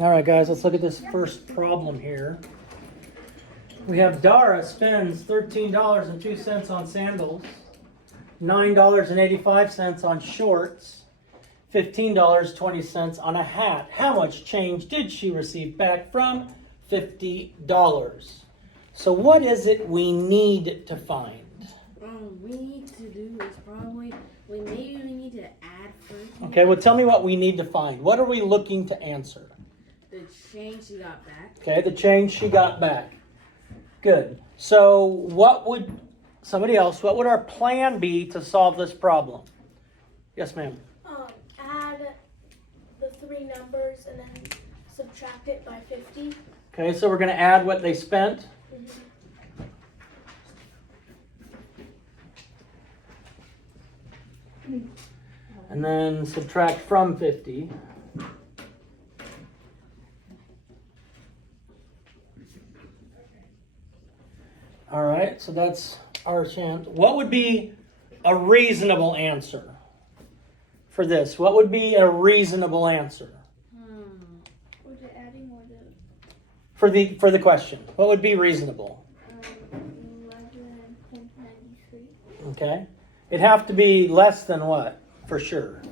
All right, guys, let's look at this first problem here. We have Dara spends $13.02 on sandals, $9.85 on shorts, $15.20 on a hat. How much change did she receive back from $50? So what is it we need to find? We need to do is probably, maybe we need to add first. Okay, well, tell me what we need to find. What are we looking to answer? The change she got back. Okay, the change she got back. Good. So what would our plan be to solve this problem? Yes, ma'am. Add the three numbers and then subtract it by 50. Okay, so we're going to add what they spent. And then subtract from 50. All right, so that's our chance. What would be a reasonable answer for this? What would be a reasonable answer? Was it adding or For the question? What would be reasonable? 11.93. Okay. It'd have to be less than what? For sure.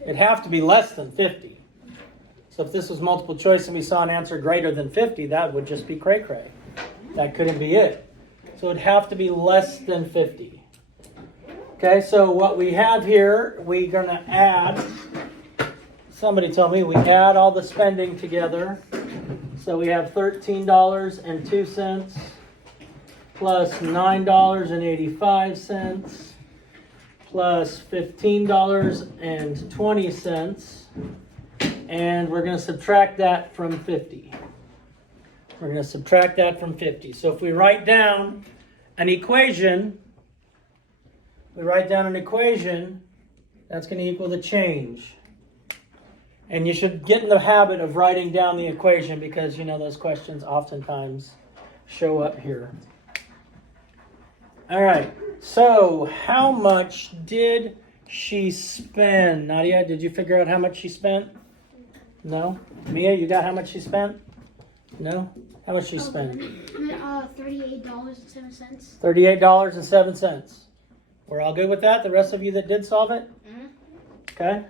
It'd have to be less than 50. So if this was multiple choice and we saw an answer greater than 50, that would just be cray-cray. That couldn't be it. So it'd have to be less than 50. Okay, so what we have here, we're going to add, somebody told me, we add all the spending together. So we have $13.02 plus $9.85 plus $15.20. And we're going to subtract that from 50. We're going to subtract that from 50. So if we write down an equation, that's going to equal the change. And you should get in the habit of writing down the equation because, you know, those questions oftentimes show up here. All right. So how much did she spend? Nadia, did you figure out how much she spent? No? Mia, you got how much she spent? No? How much she spent? $38.07. $38.07. We're all good with that? The rest of you that did solve it? Mm-hmm. Okay.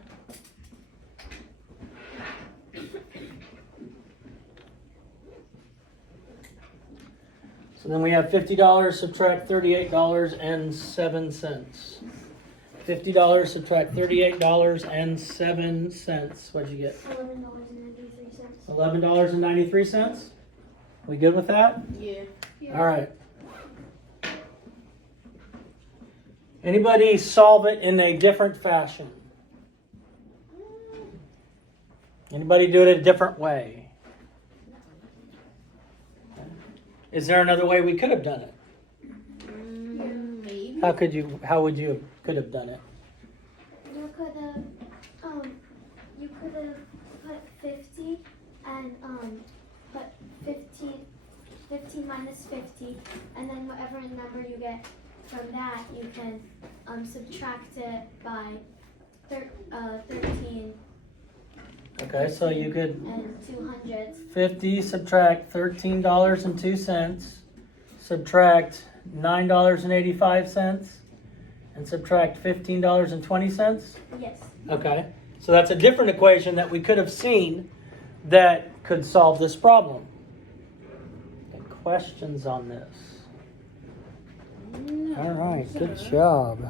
So then we have $50 subtract $38.07. $50 subtract $38.07. What'd you get? $11.93. $11.93? We good with that? Yeah. All right. Anybody solve it in a different fashion? Anybody do it a different way? Is there another way we could have done it? Maybe. How would you could have done it? You could have put 50 and put 50 minus 50, and then whatever number you get from that, you can subtract it by 13 Okay, so you could and 200. 50 subtract $13.02, subtract $9.85, and subtract $15.20. Yes. Okay, so that's a different equation that we could have seen that could solve this problem. Any questions on this? No. All right, good job.